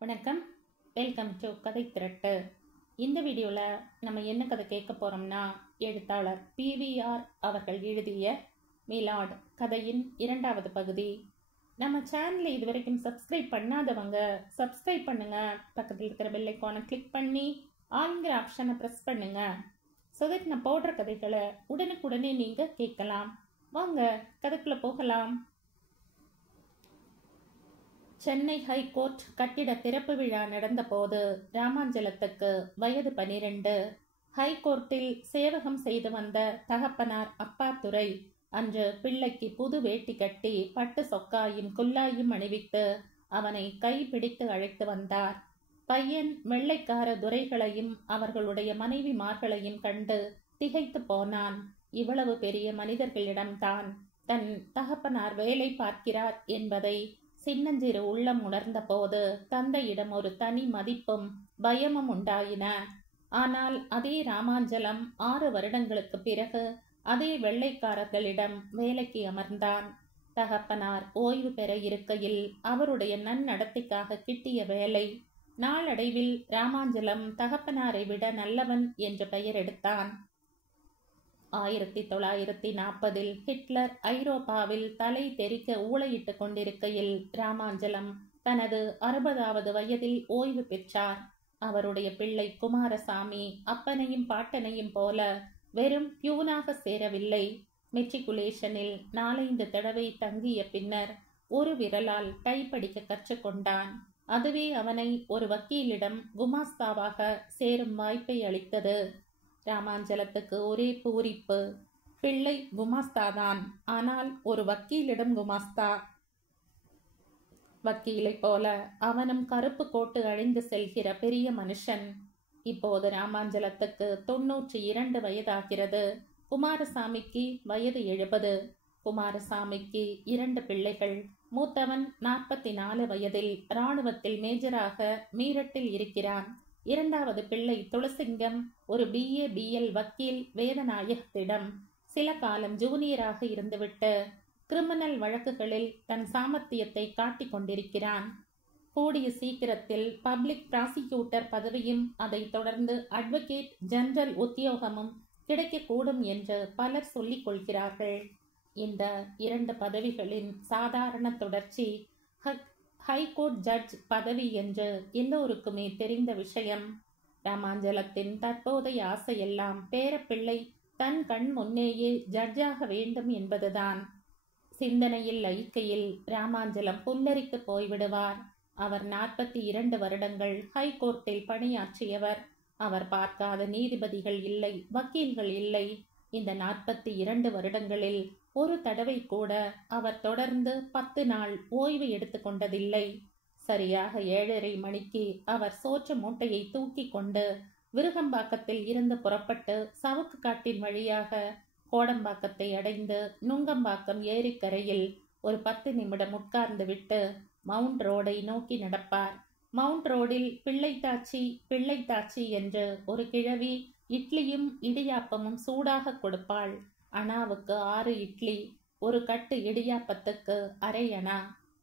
வணக்கம். Welcome to கதை திரட்டு. இந்த வீடியோவில் நம்ம என்ன கதை கேட்க போகிறோம்னா, எழுத்தாளர் PVR அவர்கள் எழுதிய மிலாட் கதையின் 2வது பகுதி. நம்ம சேனலை இது வரைக்கும் சப்ஸ்கிரைப் பண்ணாதவங்க சப்ஸ்கிரைப் பண்ணுங்க. பக்கத்தில் இருக்கிற பெல் ஐக்கானை கிளிக் பண்ணி ஆல்ங்கிற ஆப்ஷனை ப்ரெஸ் பண்ணுங்க. ஸோ தட் நான் போடுற கதைகளை உடனுக்குடனே நீங்கள் கேட்கலாம். வாங்க கதைக்குள்ளே போகலாம். சென்னை ஹைகோர்ட் கட்டிட திறப்பு விழா நடந்தபோது ராமாஞ்சலத்துக்கு வயது 12. ஹைகோர்ட்டில் சேவகம் செய்து வந்த தகப்பனார் அப்பாத்துரை அன்று பிள்ளைக்கு புது வேட்டி கட்டி பட்டு சொக்காயும் குல்லாயும் அணிவித்து அவனை கைப்பிடித்து அழைத்து வந்தார். பையன் வெள்ளைக்கார துரைகளையும் அவர்களுடைய மனைவிமார்களையும் கண்டு திகைத்து போனான். இவ்வளவு பெரிய மனிதர்களிடம்தான் தன் தகப்பனார் வேலை பார்க்கிறார் என்பதை சின்னஞ்சிறு உள்ளம் உணர்ந்த போது தந்தையிடம் ஒரு தனி மதிப்பும் பயமும் உண்டாயின. ஆனால் அதே ராமாஞ்சலம் 6 வருடங்களுக்கு பிறகு அதே வெள்ளைக்காரர்களிடம் வேலைக்கு அமர்ந்தான். தகப்பனார் ஓய்வு பெற இருக்கையில் அவருடைய நன்னடத்தைக்காக கிட்டிய வேலை. நாளடைவில் ராமாஞ்சலம் தகப்பனாரை விட நல்லவன் என்ற பெயர் எடுத்தான். 1940 ஹிட்லர் ஐரோப்பாவில் தலை தெறிக்க ஊளையிட்டு கொண்டிருக்கையில் ராமாஞ்சலம் தனது 60வது வயதில் ஓய்வு பெற்றார். அவருடைய பிள்ளை குமாரசாமி அப்பனையும் பாட்டனையும் போல வெறும் பியூனாக சேரவில்லை. மெட்ரிகுலேஷனில் 4-5 தடவை தங்கிய பின்னர் ஒரு விரலால் டைப்படிக்க கற்றுக்கொண்டான். அதுவே அவனை ஒரு வக்கீலிடம் குமாஸ்தாவாக சேரும் வாய்ப்பை அளித்தது. ராமாஞ்சலத்துக்கு ஒரே பூரிப்பு. பிள்ளை குமாஸ்தாதான், ஆனால் ஒரு வக்கீலிடம் குமாஸ்தா. வக்கீலை போல அவனும் கருப்பு கோட்டு அழிந்து செல்கிற பெரிய மனுஷன். இப்போது ராமாஞ்சலத்துக்கு 92 வயதாகிறது. குமாரசாமிக்கு வயது 70. குமாரசாமிக்கு 2 பிள்ளைகள். மூத்தவன் 44 வயதில் இராணுவத்தில் மேஜராக மீரட்டில் இருக்கிறான். 2வது பிள்ளை துளசிங்கம் ஒரு BA BL வக்கீல் வேதநாயகத்திடம் சில காலம் ஜூனியராக இருந்துவிட்டு கிரிமினல் வழக்குகளில் தன் சாமர்த்தியத்தை காட்டிக் கொண்டிருக்கிறான். கூடிய சீக்கிரத்தில் பப்ளிக் ப்ராசிக்யூட்டர் பதவியும் அதை தொடர்ந்து அட்வொகேட் ஜெனரல் உத்தியோகமும் கிடைக்கக்கூடும் என்று பலர் சொல்லிக் கொள்கிறார்கள். இந்த 2 பதவிகளின் சாதாரண தொடர்ச்சி ஹைகோர்ட் ஜட்ஜ் பதவி என்று எல்லோருக்குமே தெரிந்த விஷயம். ராமாஞ்சலத்தின் தற்போதைய ஆசையெல்லாம் பேரப்பிள்ளை தன் கண் முன்னேயே ஜட்ஜாக வேண்டும் என்பதுதான். சிந்தனையில் லயிக்கையில் ராமாஞ்சலம் புல்லரித்து போய்விடுவார். அவர் 42 வருடங்கள் ஹைகோர்ட்டில் பணியாற்றியவர். அவர் பார்க்காத நீதிபதிகள் இல்லை, வக்கீல்கள் இல்லை. இந்த 42 வருடங்களில் ஒரு தடவை கூட அவர் தொடர்ந்து 10 நாள் ஓய்வு எடுத்து கொண்டதில்லை. சரியாக 7:30 மணிக்கு அவர் சோற்று மூட்டையை தூக்கி கொண்டு விருகம்பாக்கத்தில் இருந்து புறப்பட்டு சவுக்கு காட்டின் வழியாக கோடம்பாக்கத்தை அடைந்து நுங்கம்பாக்கம் ஏரிக்கரையில் ஒரு 10 நிமிடம் உட்கார்ந்து விட்டு மவுண்ட் ரோடை நோக்கி நடப்பார். மவுண்ட் ரோடில் பிள்ளைத்தாச்சி என்று ஒரு கிழவி இட்லியும் இடியாப்பமும் சூடாக கொடுப்பாள். அணாவுக்கு 6 இட்லி, ஒரு கட்டு இடியாப்பத்துக்கு அரை அணா.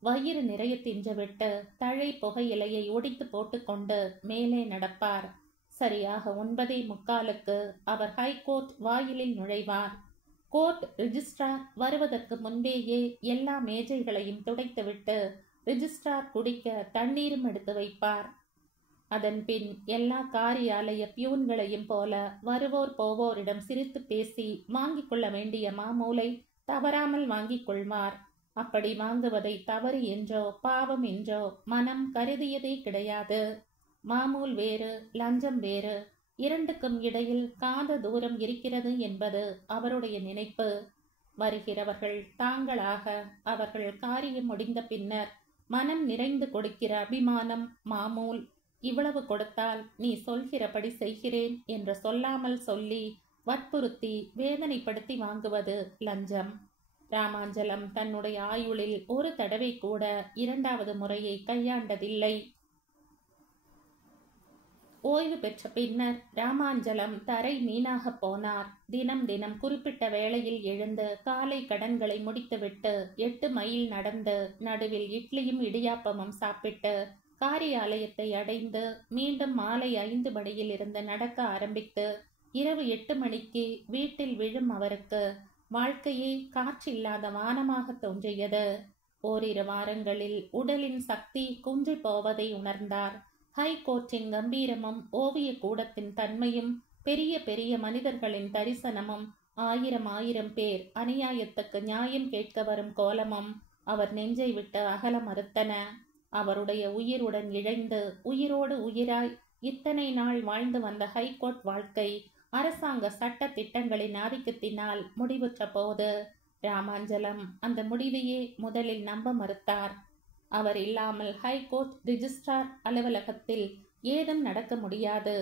வயிறு நிறைய தின்றுவிட்டு தழை புகையிலையை ஒடித்து போட்டுக்கொண்டு மேலே நடப்பார். சரியாக 9:45 அவர் ஹைகோர்ட் வாயிலில் நுழைவார். கோர்ட் ரிஜிஸ்ட்ரார் வருவதற்கு முன்பேயே எல்லா மேஜைகளையும் துடைத்துவிட்டு ரிஜிஸ்ட்ரார் குடிக்க தண்ணீரும் எடுத்து வைப்பார். அதன் பின் எல்லா காரியாலய பியூன்களையும் போல வருவோர் போவோரிடம் சிரித்து பேசி வாங்கிக் கொள்ள வேண்டிய மாமூலை தவறாமல் வாங்கிக் கொள்வார். அப்படி வாங்குவதை தவறு என்றோ பாவம் என்றோ மனம் கருதியதே கிடையாது. மாமூல் வேறு, லஞ்சம் வேறு. 2க்கும் இடையில் காத தூரம் இருக்கிறது என்பது அவருடைய நினைப்பு. வருகிறவர்கள் தாங்களாக அவர்கள் காரியம் முடிந்த பின்னர் மனம் நிறைந்து கொடுக்கிற அபிமானம் மாமூல். இவ்வளவு கொடுத்தால் நீ சொல்கிறபடி செய்கிறேன் என்று சொல்லாமல் சொல்லி வற்புறுத்தி வேதனைப்படுத்தி வாங்குவது லஞ்சம். ராமாஞ்சலம் தன்னுடைய ஆயுளில் ஒரு தடவை கூட 2வது முறையை கையாண்டதில்லை. ஓய்வு பெற்ற பின்னர் ராமாஞ்சலம் தரை மீனாக போனார். தினம் குறிப்பிட்ட வேளையில் எழுந்து காலை கடன்களை முடித்துவிட்டு 8 மைல் நடந்து நடுவில் இட்லியும் இடியாப்பமும் சாப்பிட்டு காரியாலயத்தை அடைந்து மீண்டும் மாலை 5 மணியில் இருந்து நடக்க ஆரம்பித்து இரவு 8 மணிக்கு வீட்டில் விழும் அவருக்கு வாழ்க்கையே காற்றில்லாத வானமாக தோன்றியது. ஓரிரு வாரங்களில் உடலின் சக்தி குன்றி போவதை உணர்ந்தார். ஹைகோர்ட்டின் கம்பீரமும் ஓவிய கூடத்தின் தன்மையும் பெரிய பெரிய மனிதர்களின் தரிசனமும் ஆயிரம் பேர் அநியாயத்துக்கு நியாயம் கேட்க வரும் கோலமும் அவர் நெஞ்சை விட்டு அகல மறுத்தன. அவருடைய உயிருடன் இழைந்து உயிரோடு உயிராய் இத்தனை நாள் வாழ்ந்து வந்த ஹைகோர்ட் வாழ்க்கை அரசாங்க சட்ட திட்டங்களின் ஆதிக்கத்தினால் முடிவுற்ற போது ராமாஞ்சலம் அந்த முடிவையே முதலில் நம்ப மறுத்தார். அவர் இல்லாமல் ஹைகோர்ட் ரிஜிஸ்ட்ரார் அலுவலகத்தில் ஏதும் நடக்க முடியாது.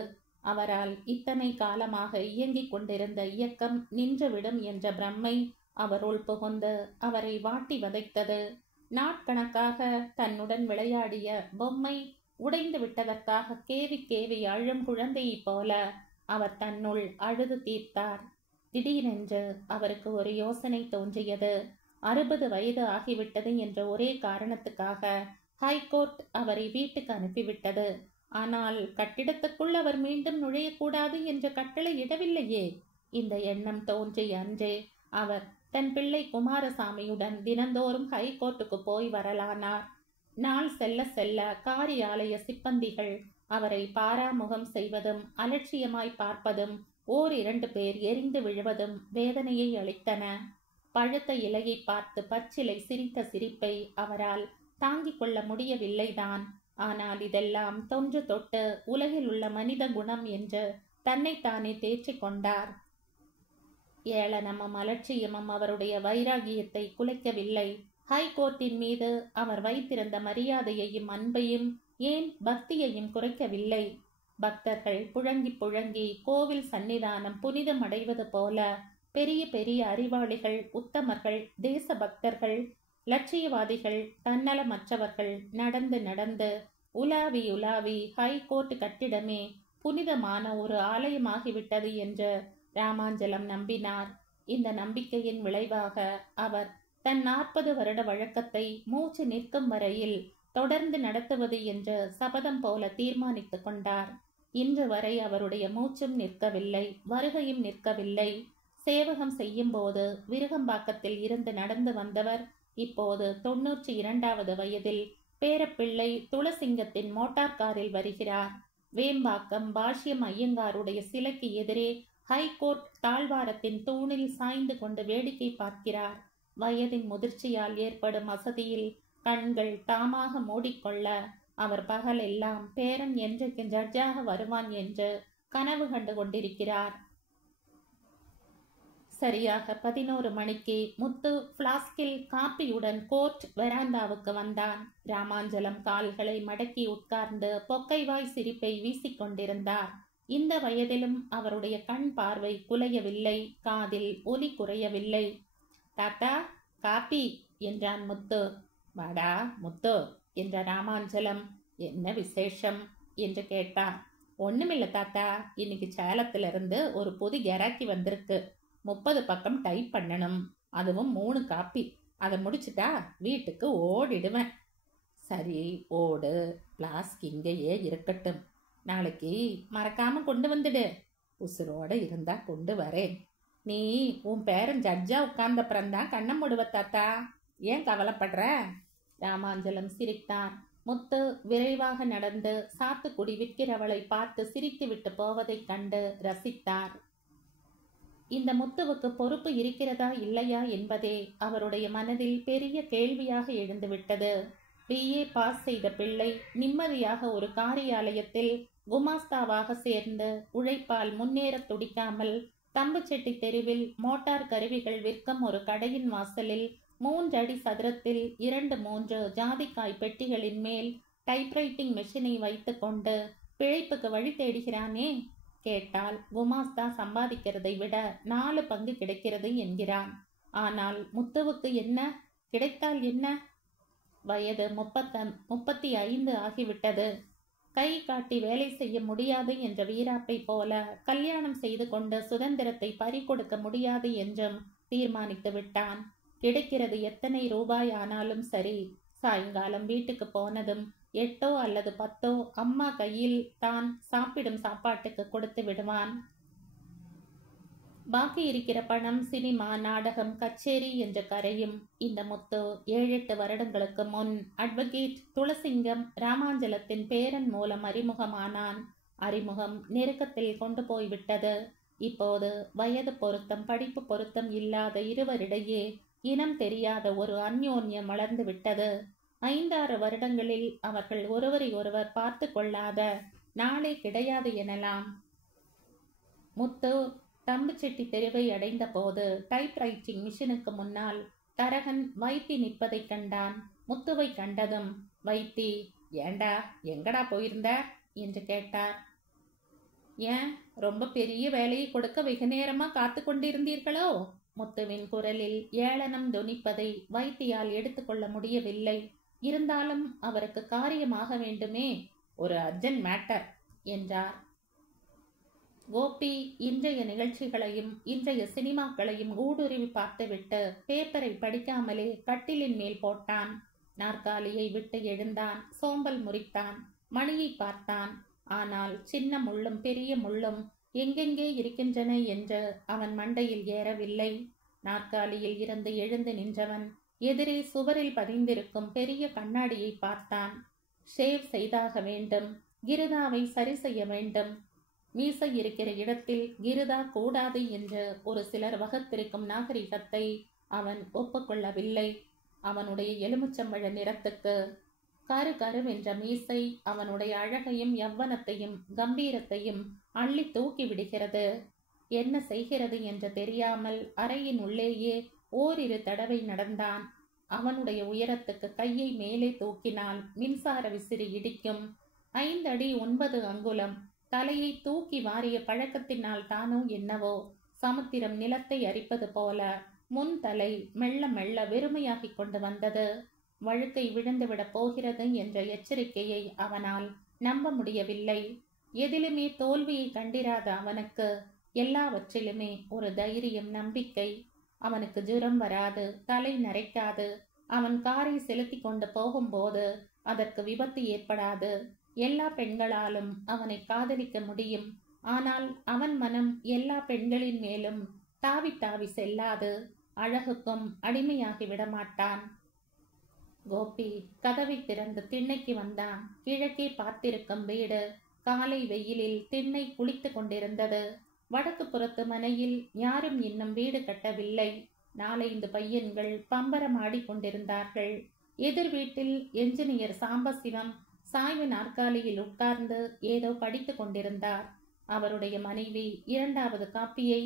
அவரால் இத்தனை காலமாக இயங்கிக் கொண்டிருந்த இயக்கம் நின்றுவிடும் என்ற பிரம்மை அவருள் புகுந்து அவரை வாட்டி வதைத்தது. நாட்கணக்காக தன்னுடன் விளையாடிய பொம்மை உடைந்து விட்டதற்காக கேவி கேவி அழும் குழந்தையைப் போல அவர் தன்னுள் அழுது தீர்த்தார். திடீரென்று அவருக்கு ஒரு யோசனை தோன்றியது. 60 வயது ஆகிவிட்டது என்ற ஒரே காரணத்துக்காக ஹைகோர்ட் அவரை வீட்டுக்கு அனுப்பிவிட்டது. ஆனால் கட்டிடத்துக்குள் அவர் மீண்டும் நுழையக்கூடாது என்ற கட்டளை இடவில்லையே. இந்த எண்ணம் தோன்றிய அன்றே அவர் தன் பிள்ளை குமாரசாமியுடன் தினந்தோறும் ஹைகோர்ட்டுக்கு போய் வரலானார். நாள் செல்ல செல்ல காரியாலய சிப்பந்திகள் அவரை பாராமுகம் செய்வதும் அலட்சியமாய் பார்ப்பதும் 1-2 பேர் எரிந்து விழுவதும் வேதனையை அளித்தன. பழுத்த இலையை பார்த்து பச்சிலை சிரித்த சிரிப்பை அவரால் தாங்கிக் கொள்ள முடியவில்லைதான். ஆனால் இதெல்லாம் தொன்று தொட்டு உலகில் உள்ள மனித குணம் என்று தன்னைத்தானே தேற்றிக் கொண்டார். ஏளனமும் அலட்சியமும் அவருடைய வைராகியத்தை குலைக்கவில்லை. ஹைகோர்ட்டின் மீது அவர் வைத்திருந்த மரியாதையையும் அன்பையும் ஏன் பக்தியையும் குறைக்கவில்லை. பக்தர்கள் புழங்கி புழங்கி கோவில் சன்னிதானம் புனிதம் அடைவது போல பெரிய பெரிய அறிவாளிகள், உத்தமர்கள், தேச பக்தர்கள், லட்சியவாதிகள், தன்னலமற்றவர்கள் நடந்து நடந்து உலாவி உலாவி ஹைகோர்ட் கட்டிடமே புனிதமான ஒரு ஆலயமாகிவிட்டது என்று ராமாஞ்சலம் நம்பினார். இந்த நம்பிக்கையின் விளைவாக அவர் தன் 40 வருட வழக்கத்தை மூச்சு நிற்கும் வரையில் தொடர்ந்து நடத்துவது என்று சபதம் போல தீர்மானித்து கொண்டார். இன்று வரை அவருடைய மூச்சும் நிற்கவில்லை, வருகையும் நிற்கவில்லை. சேவகம் செய்யும் போது விருகம்பாக்கத்தில் இருந்து நடந்து வந்தவர் இப்போது 92வது வயதில் பேரப்பிள்ளை துளசிங்கத்தின் மோட்டார் காரில் வருகிறார். வேம்பாக்கம் பாஷ்யம் ஐயங்காருடைய சிலைக்கு எதிரே ஹைகோர்ட் தாழ்வாரத்தின் தூணில் சாய்ந்து கொண்டு வேடிக்கை பார்க்கிறார். வயதின் முதிர்ச்சியால் ஏற்படும் அசதியில் கண்கள் தாமாக மூடிக்கொள்ள அவர் பகலெல்லாம் பேரன் என்றைக்கு ஜட்ஜாக வருவான் என்று கனவு கண்டு கொண்டிருக்கிறார். சரியாக 11 மணிக்கு முத்து பிளாஸ்கில் காப்பியுடன் கோர்ட் வெராண்டாவுக்கு வந்தான். ராமாஞ்சலம் கால்களை மடக்கி உட்கார்ந்து பொக்கைவாய் சிரிப்பை வீசிக்கொண்டிருந்தார். இந்த வயதிலும் அவருடைய கண் பார்வை குலையவில்லை, காதில் ஒலி குறையவில்லை. தாத்தா, காப்பி என்றான் முத்து. வாடா முத்து என்ற ராமாஞ்சலம். என்ன விசேஷம் என்று கேட்டார். ஒண்ணுமில்ல தாத்தா, இன்னைக்கு சேலத்திலிருந்து ஒரு புது கெராக்கி வந்திருக்கு. 30 பக்கம் டைப் பண்ணணும், அதுவும் 3 காப்பி. அதை முடிச்சுட்டா வீட்டுக்கு ஓடிடுவேன். சரி ஓடு, பிளாஸ்க் இங்கேயே இருக்கட்டும். நாளைக்கு மறக்காம கொண்டு வந்துடு. உசுரோட இருந்தா கொண்டு வரேன். நீ உன் பேரன் ஜட்ஜா உட்கார்ந்தப்புறம்தான் கண்ணம் மூடுவ தாத்தா. ஏன் கவலைப்படுற? ராமாஞ்சலம் சிரித்தார். முத்து விரைவாக நடந்து சாத்துக்குடி விற்கிறவளை பார்த்து சிரித்து விட்டு போவதைக் கண்டு ரசித்தார். இந்த முத்துவுக்கு பொறுப்பு இருக்கிறதா இல்லையா என்பதே அவருடைய மனதில் பெரிய கேள்வியாக எழுந்துவிட்டது. BA பாஸ் செய்த பிள்ளை நிம்மதியாக ஒரு காரியாலயத்தில் குமாஸ்தாவாக சேர்ந்து உழைப்பால் முன்னேற துடிக்காமல் தம்புச்செட்டி தெருவில் மோட்டார் கருவிகள் விற்கும் ஒரு கடையின் வாசலில் 3 அடி சதுரத்தில் 2-3 ஜாதிக்காய் பெட்டிகளின் மேல் டைப்ரைட்டிங் மெஷினை வைத்து கொண்டு பிழைப்புக்கு வழி தேடுகிறானே. கேட்டால் குமாஸ்தா சம்பாதிக்கிறதை விட 4 பங்கு கிடைக்கிறது என்கிறான். ஆனால் முத்துவுக்கு என்ன கிடைத்தால் என்ன? வயது 35 ஆகிவிட்டது. கை காட்டி வேலை செய்ய முடியாது என்ற வீராப்பை போல கல்யாணம் செய்து கொண்டு சுதந்திரத்தை பறிகொடுக்க முடியாது என்றும் தீர்மானித்து விட்டான். கிடைக்கிறது எத்தனை ரூபாய் ஆனாலும் சரி. சாயங்காலம் வீட்டுக்கு போனதும் 8 அல்லது 10 அம்மா கையில் தான் சாப்பிடும் சாப்பாட்டுக்கு கொடுத்து விடுவான். பாக்கி இருக்கிற பணம் சினிமா, நாடகம், கச்சேரி என்று கரையும். இந்த முத்து 7-8 வருடங்களுக்கு முன் அட்வொகேட் துளசிங்கம் ராமாஞ்சலத்தின் பேரன் மூலம் அறிமுகமானான். அறிமுகம் நெருக்கத்தில் கொண்டு போய்விட்டது. இப்போது வயது பொருத்தம், படிப்பு பொருத்தம் இல்லாத இருவரிடையே இனம் தெரியாத ஒரு அந்யோன்யம் வளர்ந்து விட்டது. 5-6 வருடங்களில் அவர்கள் ஒருவரை ஒருவர் பார்த்து கொள்ளாத நாளே கிடையாது எனலாம். முத்து தம்புச்செட்டி தெருவை அடைந்த போது டைப்ரைட்டிங் மிஷினுக்கு முன்னால் தரகன் வைத்தி நிற்பதை கண்டான். முத்துவை கண்டதும், வைத்தி, ஏண்டா எங்கடா போயிருந்த என்று கேட்டார். ஏன், ரொம்ப பெரிய வேலையை கொடுக்க வெகு நேரமா காத்து கொண்டிருந்தீர்களோ? முத்துவின் குரலில் ஏளனம் தொனிப்பதை வைத்தியால் எடுத்துக்கொள்ள முடியவில்லை. இருந்தாலும் அவருக்கு காரியமாக வேண்டுமே, ஒரு அர்ஜென்ட் மேட்டர் என்றார். கோபி இன்றைய நிகழ்ச்சிகளையும் இன்றைய சினிமாக்களையும் ஊடுருவி பார்த்துவிட்டு பேப்பரை படிக்காமலே கட்டிலின் மேல் போட்டான். நாற்காலியை விட்டு எழுந்தான். சோம்பல் முறித்தான். மணியை பார்த்தான். ஆனால் சின்ன முள்ளும் பெரிய முள்ளும் எங்கெங்கே இருக்கின்றன என்று அவன் மண்டையில் ஏறவில்லை. நாற்காலியில் இருந்து எழுந்து நின்றவன் எதிரே சுவரில் பதிந்திருக்கும் பெரிய கண்ணாடியை பார்த்தான். ஷேவ் செய்தாக வேண்டும். கிருதாவை சரி செய்ய வேண்டும். மீசை இருக்கிற இடத்தில் கிருதா கூடாது என்று ஒரு சிலர் வகுத்திருக்கும் நாகரிகத்தை அவன் ஒப்புக்கொள்ளவில்லை. அவனுடைய எலுமிச்சம்பழ நிறத்துக்கு கரு கருவென்ற மீசை அவனுடைய அழகையும் யவ்வனத்தையும் கம்பீரத்தையும் அள்ளி தூக்கி விடுகிறது. என்ன செய்கிறது என்று தெரியாமல் அறையின் உள்ளேயே ஓரிரு தடவை நடந்தான். அவனுடைய உயரத்துக்கு கையை மேலே தூக்கினால் மின்சார விசிறி இடிக்கும். 5 அடி 9 அங்குலம். தலையை தூக்கி வாரிய பழக்கத்தினால் தானோ என்னவோ சமுத்திரம் நிலத்தை அரிப்பது போல முன் தலை மெல்ல மெல்ல வெறுமையாகிக் கொண்டு வந்தது. வழுக்கை விழுந்துவிடப் போகிறது என்ற எச்சரிக்கையை அவனால் நம்ப முடியவில்லை. எதிலுமே தோல்வியை கண்டிராத அவனுக்கு எல்லாவற்றிலுமே ஒரு தைரியம், நம்பிக்கை. அவனுக்கு ஜுரம் வராது, தலை நரைக்காது. அவன் காரை செலுத்தி கொண்டு போகும்போது அதற்கு விபத்து ஏற்படாது. எல்லா பெண்களாலும் அவனை காதலிக்க முடியும். ஆனால் அவன் மனம் எல்லா பெண்களின் மேலும் தாவி தாவி செல்லாது. அழகுக்கும் அடிமையாகி விடமாட்டான். கோபி கதவை திறந்து திண்ணைக்கு வந்தான். கிழக்கே பார்த்திருக்கும் வீடு காலை வெயிலில் திண்ணை குளித்து கொண்டிருந்தது. வடக்கு புறத்து மனையில் யாரும் இன்னும் வீடு கட்டவில்லை. 4-5 பையன்கள் பம்பரம் ஆடிக்கொண்டிருந்தார்கள். எதிர் வீட்டில் என்ஜினியர் சாம்பசிவம் சாய்வு நாற்காலியில் உட்கார்ந்து ஏதோ படித்து கொண்டிருந்தார். அவருடைய மனைவி 2வது காப்பியை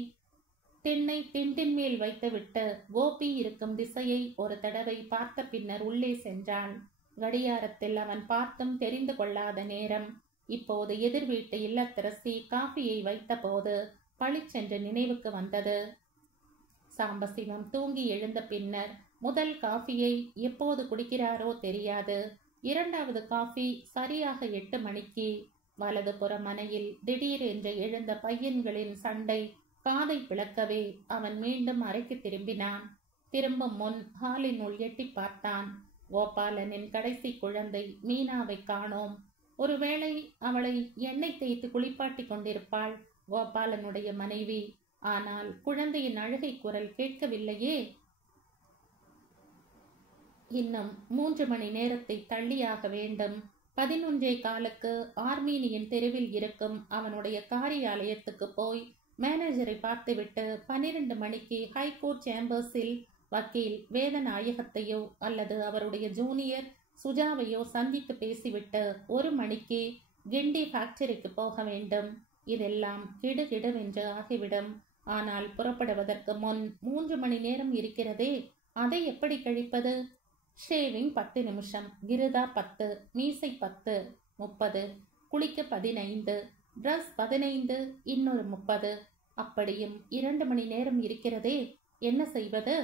திண்ணை திண்டின் மேல் வைத்துவிட்டு கோபி இருக்கும் திசையை ஒரு தடவை பார்த்த பின்னர் உள்ளே சென்றான். கடியாரத்தில் அவன் பார்த்தும் தெரிந்து கொள்ளாத நேரம். இப்போது எதிர் வீட்டு இல்லத்தரசி காஃபியை வைத்த போது பளிச்சென்று நினைவுக்கு வந்தது. சாம்பசிவம் தூங்கி எழுந்த பின்னர் முதல் காஃபியை எப்போது குடிக்கிறாரோ தெரியாது. 2வது காஃபி சரியாக 8 மணிக்கு. வலது புற மனையில் திடீரென்று எழுந்த பையன்களின் சண்டை காதை பிளக்கவே அவன் மீண்டும் அறைக்கு திரும்பினான். திரும்பும் முன் ஹாலினுள் எட்டி பார்த்தான். கோபாலனின் கடைசி குழந்தை மீனாவை காணோம். ஒருவேளை அவளை எண்ணெய் தேய்த்து குளிப்பாட்டி கொண்டிருப்பாள் கோபாலனுடைய மனைவி. ஆனால் குழந்தையின் அழுகை குரல் கேட்கவில்லையே. இன்னும் 3 மணி நேரத்தை தள்ளியாக வேண்டும். 11:15 ஆர்மீனியன் தெருவில் இருக்கும் அவனுடைய காரியாலயத்துக்கு போய் மேனேஜரை பார்த்துவிட்டு 12 மணிக்கு ஹைகோர்ட் சேம்பர்ஸில் வக்கீல் வேதநாயகத்தையோ அல்லது அவருடைய ஜூனியர் சுஜாவையோ சந்தித்து பேசிவிட்டு 1 மணிக்கு கிண்டி ஃபேக்டரிக்கு போக வேண்டும். இதெல்லாம் கிடுகிடுவென்று ஆகிவிடும். ஆனால் புறப்படுவதற்கு முன் 3 மணி நேரம் இருக்கிறதே, அதை எப்படி கழிப்பது? ஷேவிங் 10 நிமிஷம், கிருதா 10, மீசை 10, 30, குளிக்க 15, ட்ரெஸ் 15, இன்னொரு 30. அப்படியும் 2 மணி நேரம் இருக்கிறதே, என்ன செய்வது?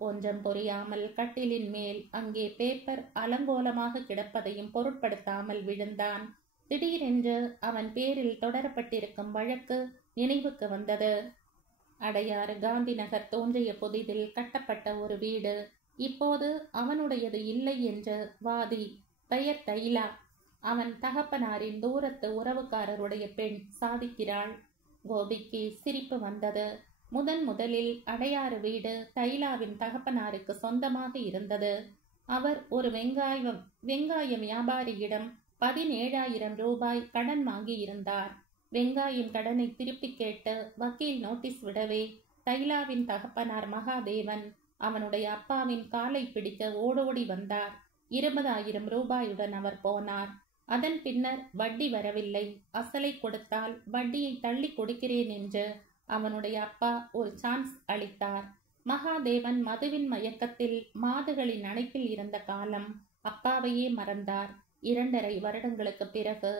ஒன்றும் புரியாமல் கட்டிலின் மேல் அங்கே பேப்பர் அலங்கோலமாக கிடப்பதையும் பொருட்படுத்தாமல் விழுந்தான். திடீரென்று அவன் பேரில் தொடரப்பட்டிருக்கும் வழக்கு நினைவுக்கு வந்தது. அடையாறு காந்தி நகர் தோன்றிய புதிதில் கட்டப்பட்ட ஒரு வீடு இப்போது அவனுடையது இல்லை என்று வாதி பெயர் தைலா. அவன் தகப்பனாரின் தூரத்து உறவுக்காரருடைய பெண். சாதிக்கிறாள். கோபிக்கு சிரிப்பு வந்தது. முதலில் அடையாறு வீடு தைலாவின் தகப்பனாருக்கு சொந்தமாக இருந்தது. அவர் ஒரு வெங்காய வியாபாரியிடம் 17,000 ரூபாய் கடன் வாங்கி இருந்தார். வெங்காயம் கடனை திருப்பி கேட்டு வக்கீல் நோட்டீஸ் விடவே தைலாவின் தகப்பனார் மகாதேவன் அவனுடைய அப்பாவின் காலை பிடிக்க ஓடோடி வந்தார். 20,000 ரூபாயுடன் அவர் போனார். அதன் பின்னர் வட்டி வரவில்லை. அசலை கொடுத்தால் வட்டியை தள்ளி கொடுக்கிறேன் என்று அவனுடைய அப்பா ஒரு சான்ஸ் அளித்தார். மகாதேவன் மதுவின் மயக்கத்தில் மாதுகளின் அணைப்பில் இருந்த காலம். அப்பாவையே மறந்தார். 2.5 வருடங்களுக்கு பிறகு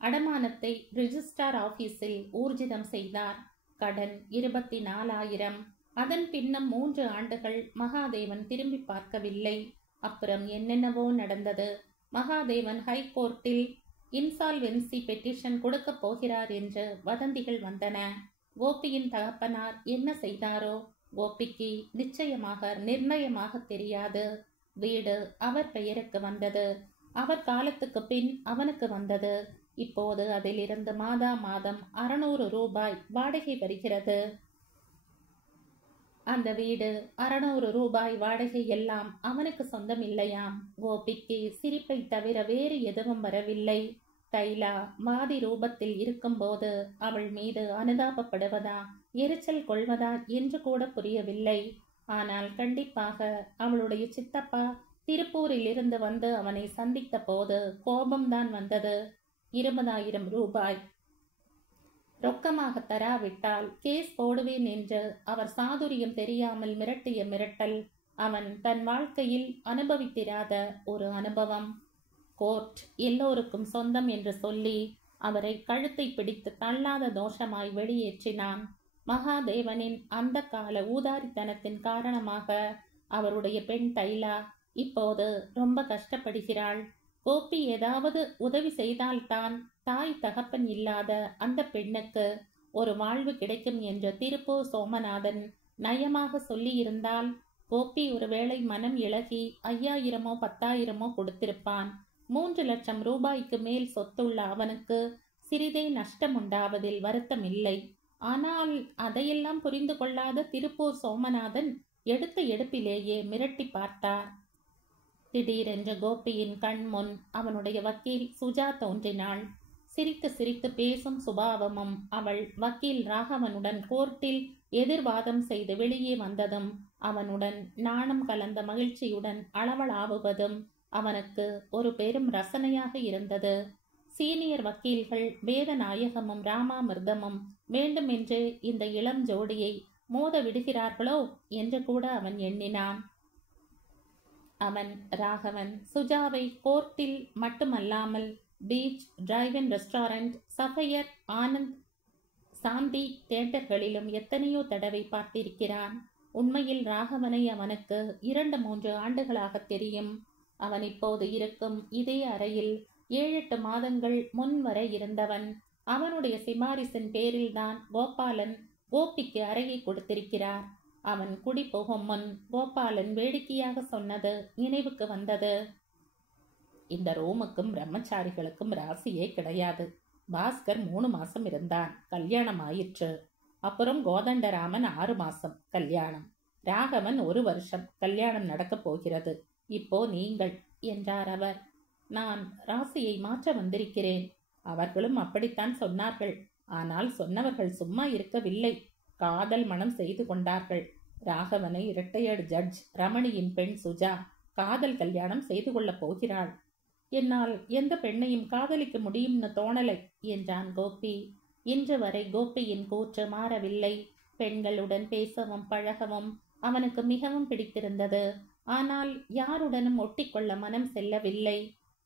அடமானத்தை ரிஜிஸ்டார் ஆபீஸில் ஊர்ஜிதம் செய்தார். கடன் 24,000. அதன் பின்னம் 3 ஆண்டுகள் மகாதேவன் திரும்பி பார்க்கவில்லை. அப்புறம் என்னென்னவோ நடந்தது. மகாதேவன் ஹைகோர்ட்டில் இன்சால்வென்சி பெட்டிஷன் கொடுக்க போகிறார் என்று வதந்திகள் வந்தன. கோபியின் தகப்பனார் என்ன செய்தாரோ கோபிக்கு நிர்ணயமாக தெரியாது. வீடு அவர் பெயருக்கு வந்தது. அவர் காலத்துக்கு பின் அவனுக்கு வந்தது. இப்போது அதிலிருந்து மாதம் 600 ரூபாய் வாடகை வருகிறது. அந்த வீடு 600 ரூபாய் வாடகை எல்லாம் அவனுக்கு சொந்தம் இல்லையாம். கோபிக்கு சிரிப்பை தவிர வேறு எதுவும் வரவில்லை. தைலா மாதி ரூபத்தில் இருக்கும்போது அவள் மீது அனுதாபப்படுவதா எரிச்சல் கொள்வதா என்று கூட புரியவில்லை. ஆனால் கண்டிப்பாக அவளுடைய சித்தப்பா திருப்பூரில் இருந்து வந்து அவனை சந்தித்த போது கோபம்தான் வந்தது. 20,000 ரூபாய் ரொக்கமாக தராவிட்டால் கேஸ் போடுவேன் என்று அவர் சாதுரியம் தெரியாமல் மிரட்டிய மிரட்டல் அவன் தன் வாழ்க்கையில் அனுபவித்திராத ஒரு அனுபவம். கோர்ட் எல்லோருக்கும் சொந்தம் என்று சொல்லி அவரை கழுத்தை பிடித்து தள்ளாத தோஷமாய் வெளியேற்றினான். மகாதேவனின் அந்த கால ஊதாரித்தனத்தின் காரணமாக அவருடைய பெண் தைலா இப்போது ரொம்ப கஷ்டப்படுகிறாள். கோபி ஏதாவது உதவி செய்தால்தான் தாய் தகப்பன் இல்லாத அந்த பெண்ணுக்கு ஒரு வாழ்வு கிடைக்கும் என்று திருப்பூர் சோமநாதன் நயமாக சொல்லியிருந்தால் கோபி ஒருவேளை மனம் இளகி 5,000 10,000 கொடுத்திருப்பான். 3 லட்சம் ரூபாய்க்கு மேல் சொத்துள்ள அவனுக்கு சிறிதே நஷ்டம் உண்டாவதில் வருத்தம் இல்லை. ஆனால் அதையெல்லாம் புரிந்து கொள்ளாத திருப்பூர் சோமநாதன் எடுத்த எடுப்பிலேயே மிரட்டி பார்த்தார். திடீரென்று கோபியின் கண் முன் அவனுடைய வக்கீல் சுஜா தோன்றினாள். சிரித்து சிரித்து பேசும் சுபாவமும் அவள் வக்கீல் ராகவனுடன் கோர்ட்டில் எதிர்வாதம் செய்து வெளியே வந்ததும் அவனுடன் நாணம் கலந்த மகிழ்ச்சியுடன் அளவலாவுவதும் அவனுக்கு ஒரு பெரும் ரசனையாக இருந்தது. சீனியர் வக்கீல்கள் வேதநாயகமும் ராமாமிர்தமும் வேண்டுமென்றே இந்த இளம் ஜோடியை மோத விடுகிறார்களோ என்று கூட அவன் எண்ணினான். அவன் ராகவன் சுஜாவை கோர்ட்டில் மட்டுமல்லாமல் beach, drive in restaurant, Sapphire, Anand, Shanthi தியேட்டர்களிலும் எத்தனையோ தடவை பார்த்திருக்கிறான். உண்மையில் ராகவனை அவனுக்கு 2-3 ஆண்டுகளாக தெரியும். அவன் இப்போது இருக்கும் இதே அறையில் 7-8 மாதங்கள் முன் வரை இருந்தவன். அவனுடைய சிபாரிசின் பேரில்தான் கோபாலன் கோபிக்கு அறையை கொடுத்திருக்கிறார். அவன் குடி போகும் முன் கோபாலன் வேடிக்கையாக சொன்னது நினைவுக்கு வந்தது. இந்த ரூமுக்கும் பிரம்மச்சாரிகளுக்கும் ராசியே கிடையாது. பாஸ்கர் 3 மாசம் இருந்தான், கல்யாணம் ஆயிற்று. அப்புறம் கோதண்டராமன் 6 மாசம், கல்யாணம். ராகவன் 1 வருஷம், கல்யாணம் நடக்கப் போகிறது. இப்போ நீங்கள் என்றார் அவர். நான் ராசியை மாற்ற வந்திருக்கிறேன். அவர்களும் அப்படித்தான் சொன்னார்கள். ஆனால் சொன்னவர்கள் சும்மா இருக்கவில்லை. காதல் மனம் செய்து கொண்டார்கள். ராகவனை ரிட்டையர்டு ஜட்ஜ் ரமணியின் பெண் சுஜா காதல் கல்யாணம் செய்து கொள்ளப் போகிறாள். என்னால் எந்த பெண்ணையும் காதலிக்க முடியும்னு தோணலை என்றான் கோபி. இன்று வரை கோபியின் கூற்று மாறவில்லை. பெண்களுடன் பேசவும் பழகவும் அவனுக்கு மிகவும் பிடித்திருந்தது. ஆனால் யாருடனும் ஒட்டிக்கொள்ள மனம் செல்லவில்லை.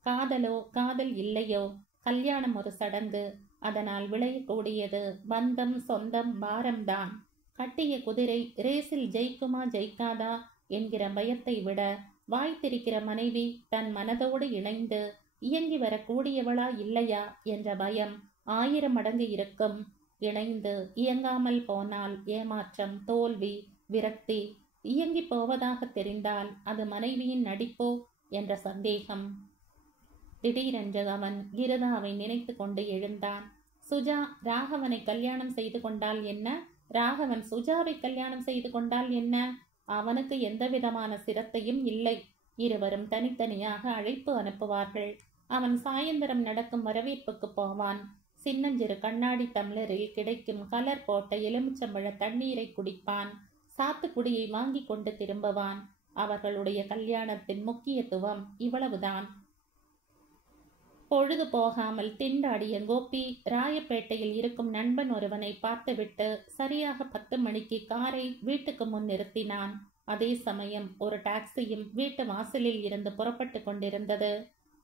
காதலோ காதல் இல்லையோ, கல்யாணம் ஒரு சடங்கு. அதனால் விளையக்கூடியது பந்தம், சொந்தம், பாரம்தான். கட்டிய குதிரை ரேசில் ஜெயிக்குமா ஜெயிக்காதா என்கிற பயத்தை விட வாய்த்திருக்கிற மனைவி தன் மனதோடு இணைந்து இயங்கி வரக்கூடியவளா இல்லையா என்ற பயம் 1000 மடங்கு இருக்கும். இணைந்து இயங்காமல் போனால் ஏமாற்றம், தோல்வி, விரக்தி. இயங்கி போவதாக தெரிந்தால் அது மனைவியின் நடிப்போ என்ற சந்தேகம். திடீரென்று அவன் கிருதாவை நினைத்து கொண்டு எழுந்தான். சுஜா ராகவனை கல்யாணம் செய்து கொண்டால் என்ன, ராகவன் சுஜாவை கல்யாணம் செய்து கொண்டால் என்ன? அவனுக்கு எந்த விதமான சிரத்தையும் இல்லை. இருவரும் தனித்தனியாக அழைப்பு அனுப்புவார்கள். அவன் சாயந்தரம் நடக்கும் வரவேற்புக்கு போவான். சின்னஞ்சிறு கண்ணாடி டம்ளரில் கிடைக்கும் கலர் போட்ட எலுமிச்சம்பழ தண்ணீரை குடிப்பான். சாத்துக்குடியை வாங்கி கொண்டு திரும்புவான். அவர்களுடைய கல்யாணத்தின் முக்கியத்துவம் இவ்வளவுதான். பொழுது போகாமல் திண்டாடிய கோபி ராயப்பேட்டையில் இருக்கும் நண்பன் ஒருவனை பார்த்துவிட்டு சரியாக 10 மணிக்கு காரை வீட்டுக்கு முன் நிறுத்தினான். அதே சமயம் ஒரு டாக்ஸியும் வீட்டு வாசலில் இருந்து புறப்பட்டு கொண்டிருந்தது.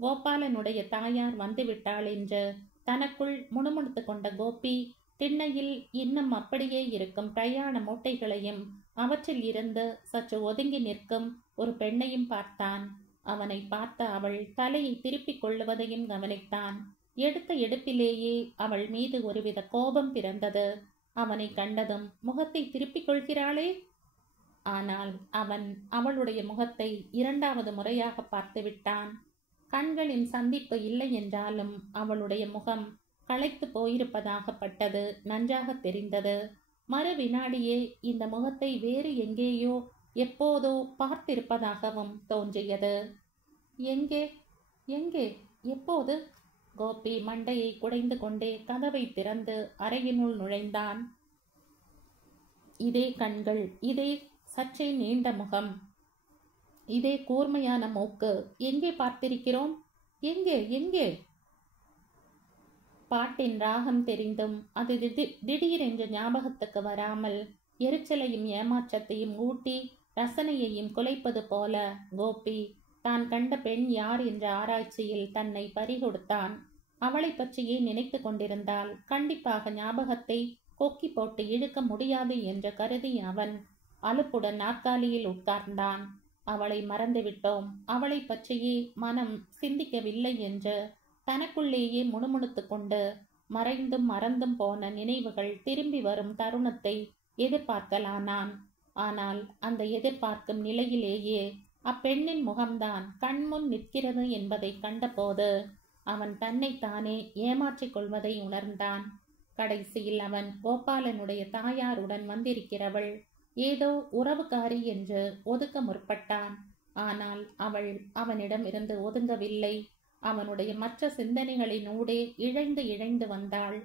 கோபாலனுடைய தாயார் வந்துவிட்டாள் என்று தனக்குள் முணுமுணுத்து கொண்ட கோபி திண்ணையில் இன்னும் அப்படியே இருக்கும் பிரயாண மூட்டைகளையும் அவற்றில் இருந்து சற்று ஒதுங்கி நிற்கும் ஒரு பெண்ணையும் பார்த்தான். அவனை பார்த்த அவள் தலையை திருப்பிக் கொள்ளுவதையும் கவனித்தான். எடுத்த எடுப்பிலேயே அவள் மீது ஒருவித கோபம் பிறந்தது. அவனை கண்டதும் முகத்தை திருப்பிக் கொள்கிறாளே. ஆனால் அவன் அவளுடைய முகத்தை 2வது முறையாக பார்த்து விட்டான். கண்களின் சந்திப்பு இல்லை என்றாலும் அவளுடைய முகம் களைத்து போயிருப்பதாகப்பட்டது நன்றாக தெரிந்தது. மறு வினாடியே இந்த முகத்தை வேறு எங்கேயோ எப்போதோ பார்த்திருப்பதாகவும் தோன்றியது. எங்கே எங்கே எப்போது? கோபி மண்டையை குடைந்து கொண்டே கதவை திறந்து அறையினுள் நுழைந்தான். இதே கண்கள், இதே சற்றே நீண்ட முகம், இதே கூர்மையான மூக்கு. எங்கே பார்த்திருக்கிறோம்? எங்கே எங்கே? பாட்டின் ராகம் தெரிந்தும் அது திடீரென்று ஞாபகத்துக்கு வராமல் எரிச்சலையும் ஏமாற்றத்தையும் ஊட்டி ரசனையையும் குலைப்பது போல கோபி தான் கண்ட பெண் யார் என்ற ஆராய்ச்சியில் தன்னை பறிகொடுத்தான். அவளை பற்றியே நினைத்து கொண்டிருந்தால் கண்டிப்பாக ஞாபகத்தை கொக்கி போட்டு இழுக்க முடியாது என்று கருதி அவன் அலுப்புடன் நாற்காலியில் உட்கார்ந்தான். அவளை மறந்துவிட்டோம், அவளை பற்றியே மனம் சிந்திக்கவில்லை என்று தனக்குள்ளேயே முணுமுணுத்து கொண்டு மறைந்தும் மறந்தும் போன நினைவுகள் திரும்பி வரும் தருணத்தை எதிர்பார்க்கலானான். ஆனால் அந்த எதிர்பார்க்கும் நிலையிலேயே அப்பெண்ணின் முகம்தான் கண்முன் நிற்கிறது என்பதை கண்டபோது அவன் தன்னைத்தானே ஏமாற்றிக் கொள்வதை உணர்ந்தான். கடைசியில் அவன் கோபாலனுடைய தாயாருடன் வந்திருக்கிறவள் ஏதோ உறவுக்காரி என்று ஒதுக்க முற்பட்டான். ஆனால் அவள் அவனிடம் இருந்து ஒதுங்கவில்லை. அவனுடைய மற்ற சிந்தனைகளினூடே இழைந்து இழைந்து வந்தாள்.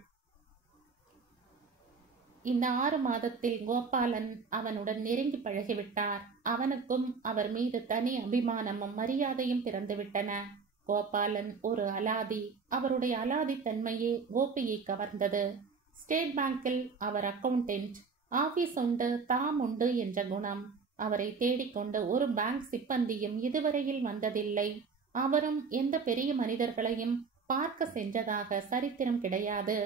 இந்த 6 மாதத்தில் கோபாலன் அவனுடன் நெருங்கி பழகிவிட்டார். அவனுக்கும் அவர் மீது தனி அபிமானமும் மரியாதையும் பிறந்துவிட்டன. கோபாலன் ஒரு அலாதி. அவருடைய அலாதி தன்மையே கோபியை கவர்ந்தது. ஸ்டேட் பேங்கில் அவர் அக்கவுண்டன்ட். ஆபீஸ் உண்டு, தாம் உண்டு என்ற குணம். அவரை தேடிக்கொண்டு ஒரு பேங்க் சிப்பந்தியும் இதுவரையில் வந்ததில்லை. அவரும் எந்த பெரிய மனிதர்களையும் பார்க்க சென்றதாக சரித்திரம் கிடையாது.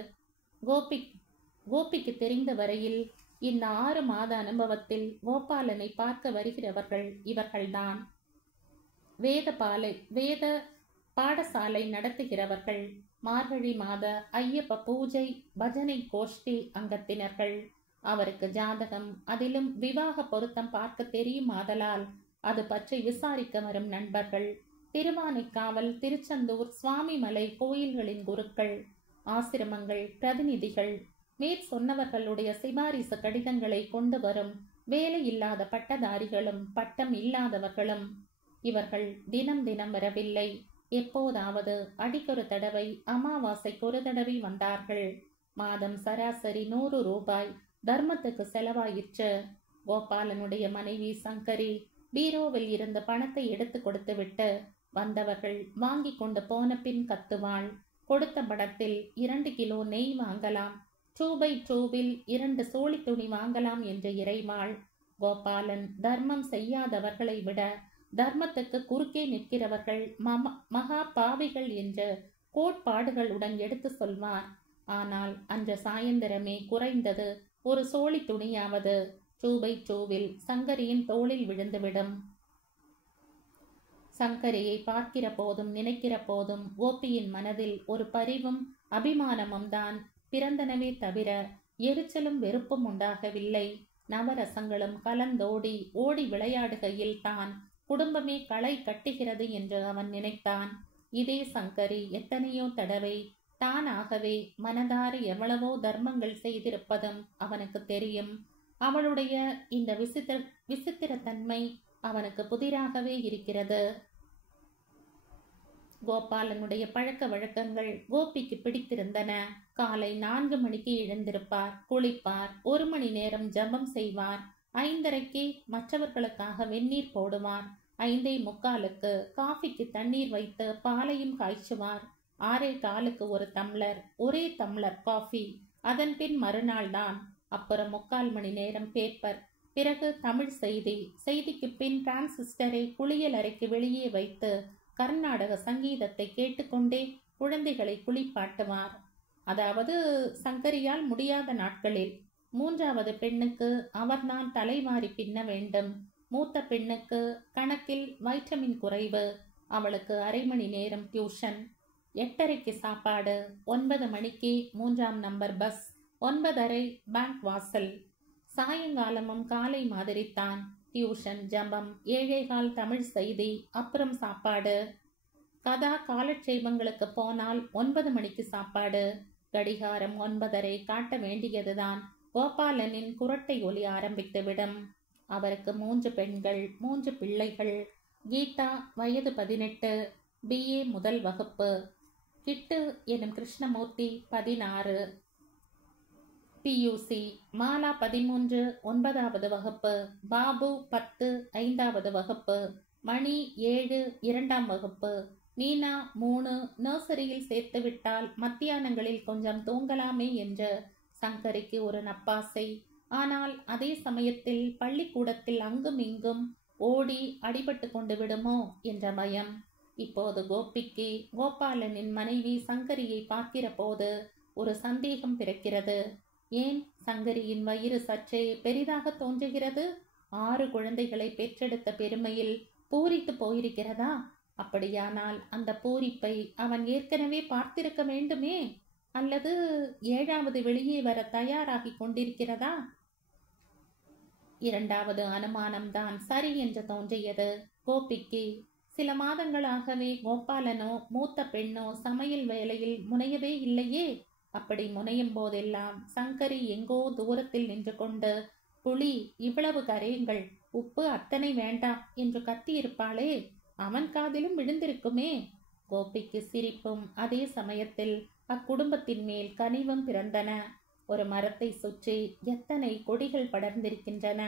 கோபிக்கு தெரிந்த வரையில் இந்த 6 மாத அனுபவத்தில் கோபாலனை பார்க்க வருகிறவர்கள் இவர்கள்தான். வேத பாடசாலை நடத்துகிறவர்கள், மார்கழி மாத ஐயப்ப பூஜை பஜனை கோஷ்டி அங்கத்தினர்கள். அவருக்கு ஜாதகம், அதிலும் விவாக பொருத்தம் பார்க்க தெரியுமாதலால் அது பற்றி விசாரிக்க வரும் நண்பர்கள், திருவானைக்காவல், திருச்செந்தூர், சுவாமிமலை கோயில்களின் குருக்கள், ஆசிரமங்கள் பிரதிநிதிகள், மேற் சொன்னவர்களுடைய சிபாரிசு கடிதங்களை கொண்டு வரும் வேலை இல்லாத பட்டதாரிகளும் பட்டம் இல்லாதவர்களும். இவர்கள் தினம் தினம் வரவில்லை. எப்போதாவது அடிக்கொரு தடவை, அமாவாசைக்கு ஒரு தடவை வந்தார்கள். மாதம் சராசரி 100 ரூபாய் தர்மத்துக்கு செலவாயிற்று. கோபாலனுடைய மனைவி சங்கரி பீரோவில் இருந்த பணத்தை எடுத்து கொடுத்துவிட்டு வந்தவர்கள் வாங்கி கொண்டு போன பின் கத்துவாள். கொடுத்த படத்தில் 2 கிலோ நெய் வாங்கலாம், 2x2வில் 2 சோழி துணி வாங்கலாம் என்று இறைவாள். கோபாலன் தர்மம் செய்யாதவர்களை விட தர்மத்துக்கு குறுக்கே நிற்கிறவர்கள் மகா பாவிகள் என்று கோட்பாடுகளுடன் எடுத்து சொல்வார். ஆனால் அன்று சாயந்தரமே குறைந்தது ஒரு சோழி துணியாவது 2x2வில் சங்கரியின் தோளில் விழுந்துவிடும். சங்கரியை பார்க்கிற போதும் நினைக்கிற போதும் கோபியின் மனதில் ஒரு பரிவும் அபிமானமும் தான் பிறந்தனவே தவிர எரிச்சலும் வெறுப்பும் உண்டாகவில்லை. நவரசங்களும் கலந்தோடி ஓடி விளையாடுகையில் தான் குடும்பமே களை கட்டுகிறது என்று அவன் நினைத்தான். இதே சங்கரி எத்தனையோ தடவை தானாகவே மனதார எவ்வளவோ தர்மங்கள் செய்திருப்பதும் அவனுக்கு தெரியும். அவளுடைய இந்த விசித்திரத்தன்மை அவனுக்கு புதிராகவே இருக்கிறது. கோபாலனுடைய பழக்க வழக்கங்கள் கோபிக்கு பிடித்திருந்தன. காலை 4 மணிக்கு எழுந்திருப்பார், குளிப்பார், 1 மணி நேரம் ஜபம் செய்வார், 5:30க்கு மற்றவர்களுக்காக வெந்நீர் போடுவார், 5:45க்கு காஃபிக்கு தண்ணீர் வைத்து பாலையும் காய்ச்சுவார், 6:15க்கு ஒரு டம்ளர், ஒரே டம்ளர் காஃபி, அதன் பின் மறுநாள் தான். அப்புறம் 3/4 மணி நேரம் பேப்பர், பிறகு தமிழ் செய்தி, செய்திக்கு பின் டிரான்சிஸ்டரை குளியல் அறைக்கு வெளியே வைத்து கர்நாடக சங்கீதத்தை கேட்டுக்கொண்டே குழந்தைகளை குளிப்பாட்டுவார். அதாவது சங்கரியால் முடியாத நாட்களில். 3வது பெண்ணுக்கு அவர்தான் தலைவாரி பின்ன வேண்டும். மூத்த பெண்ணுக்கு கணக்கில் வைட்டமின் குறைவு. அவளுக்கு 1/2 மணி நேரம் டியூஷன். 8:30க்கு சாப்பாடு, 9 மணிக்கு 3ஆம் நம்பர் பஸ், 9:30 பேங்க் வாசல். சாயங்காலமும் காலை மாதிரித்தான். டியூஷன், ஜபம், 7:15 தமிழ் செய்தி, அப்புறம் சாப்பாடு. கதா காலட்சேபங்களுக்கு போனால் 9 மணிக்கு சாப்பாடு. கடிகாரம் 9:30 காட்ட வேண்டியதுதான். கோபாலனின் குரட்டை ஒலி ஆரம்பித்துவிடும். அவருக்கு 3 பெண்கள், 3 பிள்ளைகள். கீதா வயது 18, BA முதல் வகுப்பு. கிட்டு எனும் கிருஷ்ணமூர்த்தி 16, PUC. மாலா 13, 9வது வகுப்பு. பாபு 10, 5வது வகுப்பு. மணி 7, 2ஆம் வகுப்பு. மீனா 3, நர்சரியில் சேர்த்துவிட்டால் மத்தியானங்களில் கொஞ்சம் தூங்கலாமே என்று சங்கரிக்கு ஒரு நப்பாசை. ஆனால் அதே சமயத்தில் பள்ளிக்கூடத்தில் அங்கும் இங்கும் ஓடி அடிபட்டு கொண்டு விடுமோ என்ற பயம். இப்போது கோபிக்கு கோபாலனின் மனைவி சங்கரியை பார்க்கிற போது ஒரு சந்தேகம் பிறக்கிறது. ஏன் சங்கரியின் வயிறு சற்றே பெரிதாக தோன்றுகிறது? 6 குழந்தைகளை பெற்றெடுத்த பெருமையில் பூரித்து போயிருக்கிறதா? அப்படியானால் அந்த பூரிப்பை அவன் ஏற்கனவே பார்த்திருக்க வேண்டுமே. அல்லது 7வது வெளியே வர தயாராகி கொண்டிருக்கிறதா? 2வது அனுமானம்தான் சரி என்று தோன்றியது கோபிக்கு. சில மாதங்களாகவே கோபாலனோ மூத்த பெண்ணோ சமையல் வேலையில் முனையவே இல்லையே. அப்படி முனையும் போதெல்லாம் சங்கரி எங்கோ தூரத்தில் நின்று கொண்டு, புளி இவ்வளவு கரையுங்கள், உப்பு அத்தனை வேண்டாம் என்று கத்தியிருப்பாளே, அவன் காதிலும் விழுந்திருக்குமே. கோபிக்கு சிரிப்பும் அதே சமயத்தில் அக்குடும்பத்தின் மேல் கனிவும் பிறந்தன. ஒரு மரத்தை சுற்றி எத்தனை கொடிகள் படர்ந்திருக்கின்றன.